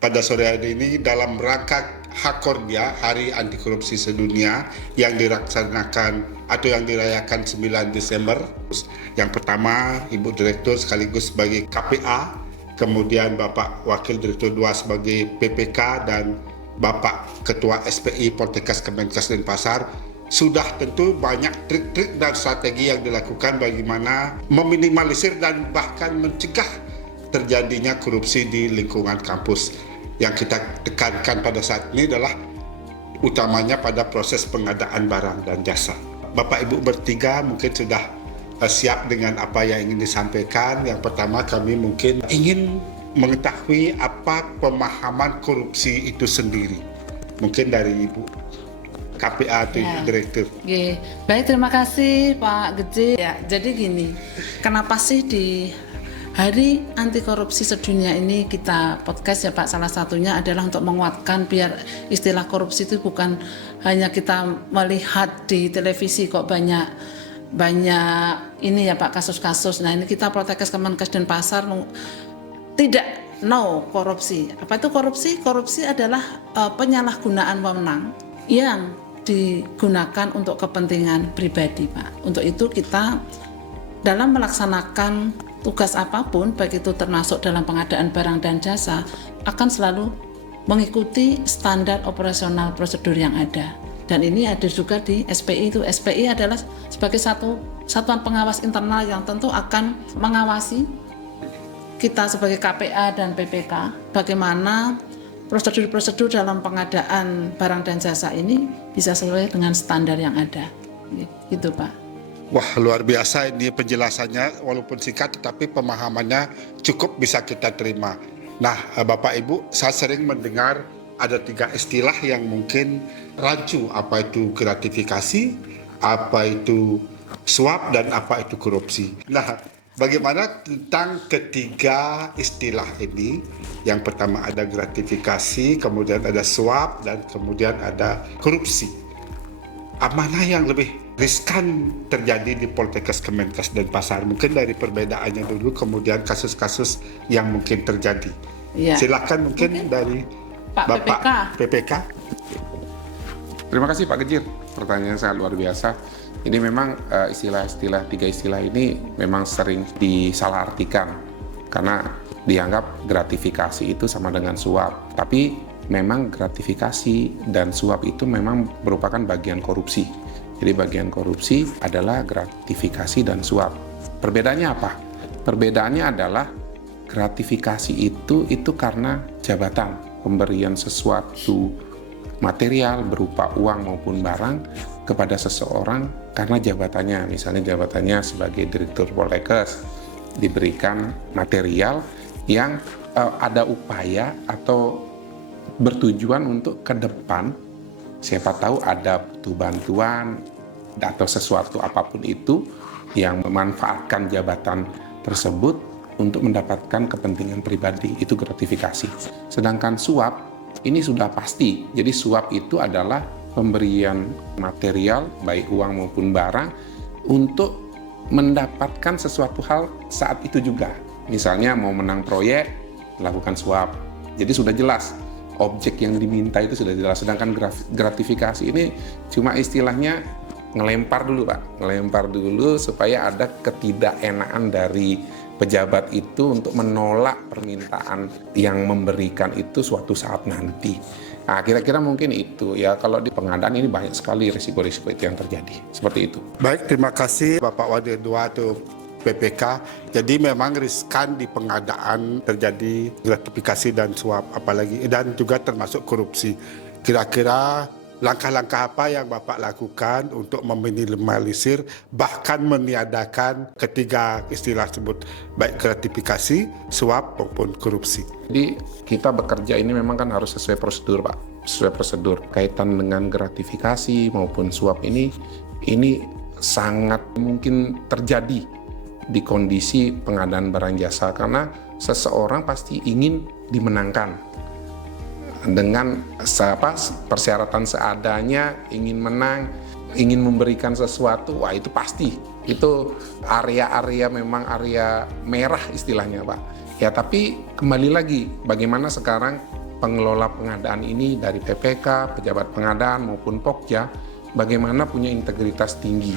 pada sore hari ini dalam rangka Hakordia, Hari Anti Korupsi Sedunia yang dilaksanakan atau yang dirayakan 9 Desember. Yang pertama, Ibu Direktur sekaligus sebagai KPA, kemudian Bapak Wakil Direktur 2 sebagai PPK, dan Bapak Ketua SPI Poltekkes Kemenkes Denpasar. Sudah tentu banyak trik-trik dan strategi yang dilakukan bagaimana meminimalisir dan bahkan mencegah terjadinya korupsi di lingkungan kampus. Yang kita tekankan pada saat ini adalah utamanya pada proses pengadaan barang dan jasa. Bapak Ibu bertiga mungkin sudah siap dengan apa yang ingin disampaikan. Yang pertama, kami mungkin ingin mengetahui apa pemahaman korupsi itu sendiri. Mungkin dari Ibu KPA atau Ibu Direktur. Baik, terima kasih Pak Geje. Ya, jadi gini, kenapa sih di Hari Anti Korupsi Sedunia ini kita podcast ya Pak, salah satunya adalah untuk menguatkan biar istilah korupsi itu bukan hanya kita melihat di televisi kok banyak ini ya Pak kasus-kasus. Nah ini kita Poltekkes Kemenkes Denpasar tidak korupsi. Apa itu korupsi? Korupsi adalah penyalahgunaan wewenang yang digunakan untuk kepentingan pribadi Pak. Untuk itu kita dalam melaksanakan tugas apapun, baik itu termasuk dalam pengadaan barang dan jasa, akan selalu mengikuti standar operasional prosedur yang ada. Dan ini ada juga di SPI itu. SPI adalah sebagai satuan pengawas internal yang tentu akan mengawasi kita sebagai KPA dan PPK, bagaimana prosedur-prosedur dalam pengadaan barang dan jasa ini bisa sesuai dengan standar yang ada. Gitu Pak. Wah, luar biasa ini penjelasannya, walaupun singkat tetapi pemahamannya cukup bisa kita terima. Nah, Bapak Ibu, saya sering mendengar ada 3 istilah yang mungkin rancu, apa itu gratifikasi, apa itu suap, dan apa itu korupsi. Nah, bagaimana tentang ketiga istilah ini? Yang pertama ada gratifikasi, kemudian ada suap, dan kemudian ada korupsi. Mana yang lebih riskan terjadi di Poltekkes Kemenkes Denpasar? Mungkin dari perbedaannya dulu, kemudian kasus-kasus yang mungkin terjadi. Ya. Silakan mungkin dari Pak Bapak PPK. Terima kasih Pak Gejir, pertanyaan sangat luar biasa. Ini memang tiga istilah ini memang sering disalahartikan karena dianggap gratifikasi itu sama dengan suap. Tapi memang gratifikasi dan suap itu memang merupakan bagian korupsi. Jadi bagian korupsi adalah gratifikasi dan suap. Perbedaannya apa? Perbedaannya adalah gratifikasi itu karena jabatan, pemberian sesuatu material berupa uang maupun barang kepada seseorang karena jabatannya. Misalnya jabatannya sebagai Direktur Poltekkes diberikan material yang ada upaya atau bertujuan untuk ke depan, siapa tahu ada butuh bantuan atau sesuatu apapun itu yang memanfaatkan jabatan tersebut untuk mendapatkan kepentingan pribadi, itu gratifikasi. Sedangkan suap ini sudah pasti, jadi suap itu adalah pemberian material baik uang maupun barang untuk mendapatkan sesuatu hal saat itu juga. Misalnya mau menang proyek, lakukan suap, jadi sudah jelas objek yang diminta itu sudah jelas. Sedangkan gratifikasi ini cuma istilahnya ngelempar dulu Pak, ngelempar dulu supaya ada ketidakenaan dari pejabat itu untuk menolak permintaan yang memberikan itu suatu saat nanti. Nah, kira-kira mungkin itu ya, kalau di pengadaan ini banyak sekali risiko-risiko itu yang terjadi. Seperti itu. Baik, terima kasih Bapak Wakil 2 atau PPK. Jadi memang riskan di pengadaan terjadi gratifikasi dan suap, apalagi dan juga termasuk korupsi. Kira-kira langkah-langkah apa yang Bapak lakukan untuk meminimalisir bahkan meniadakan ketiga istilah tersebut, baik gratifikasi, suap maupun korupsi? Jadi kita bekerja ini memang kan harus sesuai prosedur Pak, sesuai prosedur. Kaitan dengan gratifikasi maupun suap ini sangat mungkin terjadi di kondisi pengadaan barang jasa karena seseorang pasti ingin dimenangkan dengan persyaratan seadanya, ingin menang, ingin memberikan sesuatu. Wah, itu pasti itu area-area memang area merah istilahnya Pak ya. Tapi kembali lagi, bagaimana sekarang pengelola pengadaan ini dari PPK, pejabat pengadaan maupun Pokja, bagaimana punya integritas tinggi.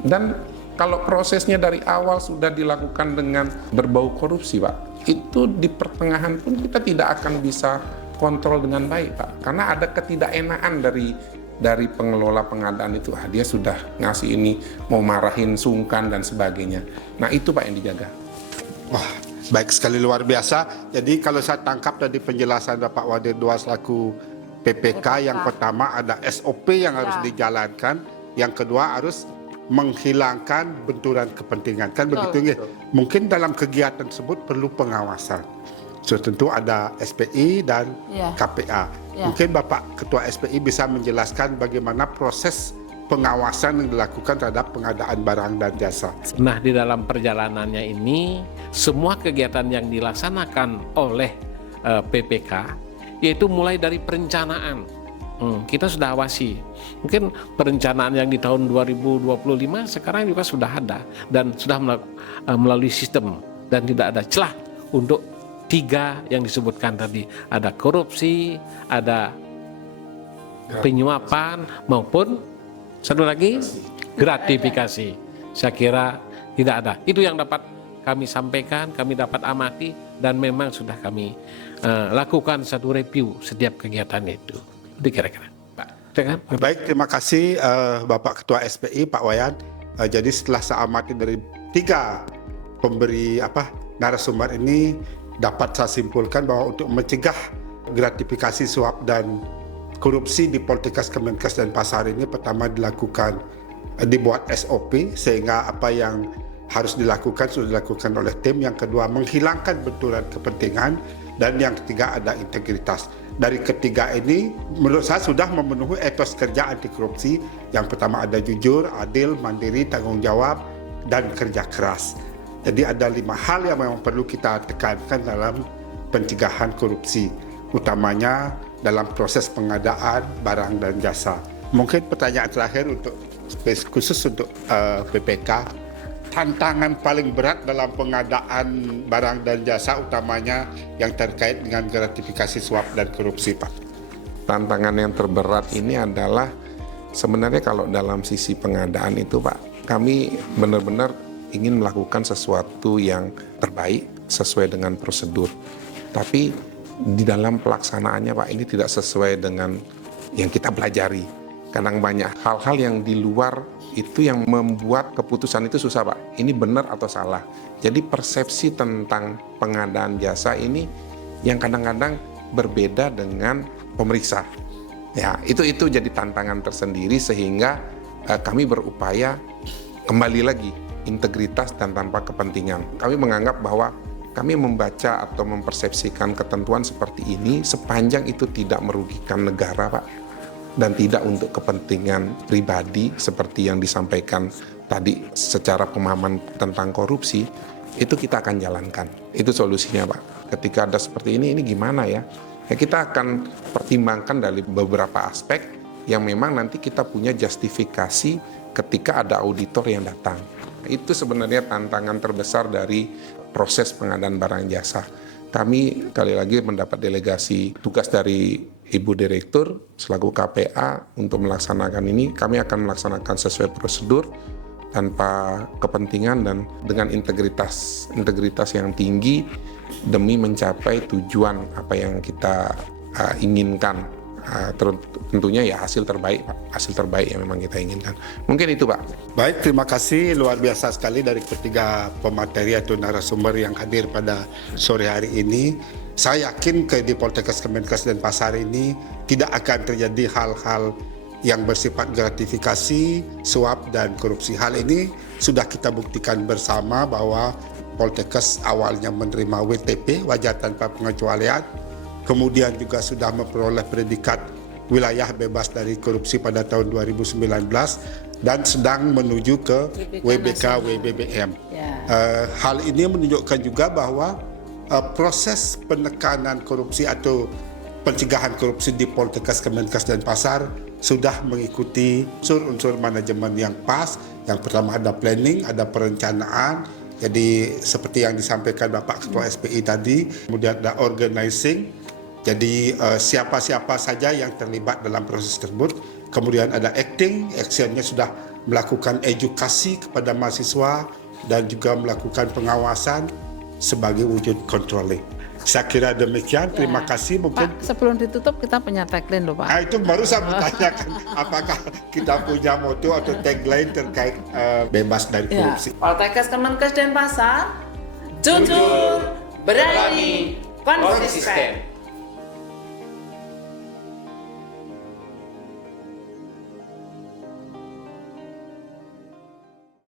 Dan kalau prosesnya dari awal sudah dilakukan dengan berbau korupsi, Pak, itu di pertengahan pun kita tidak akan bisa kontrol dengan baik, Pak. Karena ada ketidakenaan dari pengelola pengadaan itu. Dia sudah ngasih ini, mau marahin, sungkan, dan sebagainya. Nah, itu Pak yang dijaga. Wah, baik sekali, luar biasa. Jadi kalau saya tangkap dari penjelasan Bapak Wadir II selaku PPK, yang pertama ada SOP yang harus dijalankan, yang kedua harus menghilangkan benturan kepentingan, kan begitu ya. Mungkin dalam kegiatan tersebut perlu pengawasan. So, tentu ada SPI dan KPA. Mungkin Bapak Ketua SPI bisa menjelaskan bagaimana proses pengawasan yang dilakukan terhadap pengadaan barang dan jasa. Nah, di dalam perjalanannya ini, semua kegiatan yang dilaksanakan oleh PPK, yaitu mulai dari perencanaan. Kita sudah awasi. Mungkin perencanaan yang di tahun 2025 sekarang juga sudah ada dan sudah melalui sistem, dan tidak ada celah untuk 3 yang disebutkan tadi. Ada korupsi, ada penyuapan, maupun satu lagi gratifikasi. Saya kira tidak ada. Itu yang dapat kami sampaikan, kami dapat amati, dan memang sudah kami lakukan satu review setiap kegiatan itu. Itu kira-kira, Pak. Baik, terima kasih Bapak Ketua SPI, Pak Wayan. Jadi setelah saya amati dari 3 pemberi narasumber ini, dapat saya simpulkan bahwa untuk mencegah gratifikasi, suap, dan korupsi di Poltekkes, Kemenkes, dan Pasar ini pertama dibuat SOP sehingga apa yang harus dilakukan sudah dilakukan oleh tim. Yang kedua, menghilangkan benturan kepentingan, dan yang ketiga ada integritas. Dari ketiga ini menurut saya sudah memenuhi etos kerja anti korupsi. Yang pertama ada jujur, adil, mandiri, tanggung jawab, dan kerja keras. Jadi ada 5 hal yang memang perlu kita tekankan dalam pencegahan korupsi, utamanya dalam proses pengadaan barang dan jasa. Mungkin pertanyaan terakhir khusus untuk PPK, tantangan paling berat dalam pengadaan barang dan jasa utamanya yang terkait dengan gratifikasi, suap, dan korupsi, Pak. Tantangan yang terberat ini adalah sebenarnya kalau dalam sisi pengadaan itu, Pak, kami benar-benar ingin melakukan sesuatu yang terbaik sesuai dengan prosedur. Tapi di dalam pelaksanaannya, Pak, ini tidak sesuai dengan yang kita pelajari. Kadang banyak hal-hal yang di luar itu yang membuat keputusan itu susah, Pak. Ini benar atau salah. Jadi persepsi tentang pengadaan jasa ini yang kadang-kadang berbeda dengan pemeriksa. Ya, itu jadi tantangan tersendiri sehingga kami berupaya kembali lagi integritas dan tanpa kepentingan. Kami menganggap bahwa kami membaca atau mempersepsikan ketentuan seperti ini sepanjang itu tidak merugikan negara, Pak, dan tidak untuk kepentingan pribadi seperti yang disampaikan tadi secara pemahaman tentang korupsi, itu kita akan jalankan. Itu solusinya, Pak. Ketika ada seperti ini gimana ya? Ya kita akan pertimbangkan dari beberapa aspek yang memang nanti kita punya justifikasi ketika ada auditor yang datang. Itu sebenarnya tantangan terbesar dari proses pengadaan barang jasa. Kami kali lagi mendapat delegasi tugas dari Ibu Direktur selaku KPA untuk melaksanakan ini. Kami akan melaksanakan sesuai prosedur tanpa kepentingan dan dengan integritas yang tinggi demi mencapai tujuan apa yang kita inginkan. Tentunya ya hasil terbaik, Pak. Hasil terbaik yang memang kita inginkan. Mungkin itu, Pak. Baik, terima kasih. Luar biasa sekali dari ketiga pemateri atau narasumber yang hadir pada sore hari ini. Saya yakin di Poltekkes, Kemenkes, dan Pasar ini tidak akan terjadi hal-hal yang bersifat gratifikasi, suap, dan korupsi. Hal ini sudah kita buktikan bersama bahwa Poltekkes awalnya menerima WTP, wajar tanpa pengecualian, kemudian juga sudah memperoleh predikat wilayah bebas dari korupsi pada tahun 2019 dan sedang menuju ke WBK WBBM. Hal ini menunjukkan juga bahwa proses penekanan korupsi atau pencegahan korupsi di Poltekkes, Kemenkes, dan Pasar sudah mengikuti unsur-unsur manajemen yang pas. Yang pertama ada planning, ada perencanaan. Jadi seperti yang disampaikan Bapak Ketua SPI tadi, kemudian ada organizing, Jadi siapa-siapa saja yang terlibat dalam proses tersebut, kemudian ada actionnya sudah melakukan edukasi kepada mahasiswa dan juga melakukan pengawasan sebagai wujud controlling. Saya kira demikian, terima kasih. Mungkin Pak, sebelum ditutup kita punya tagline loh Pak. itu baru saya bertanyakan apakah kita punya moto atau tagline terkait bebas dari Ya, korupsi. Poltekkes Kemenkes Denpasar, jujur, berani, konsisten.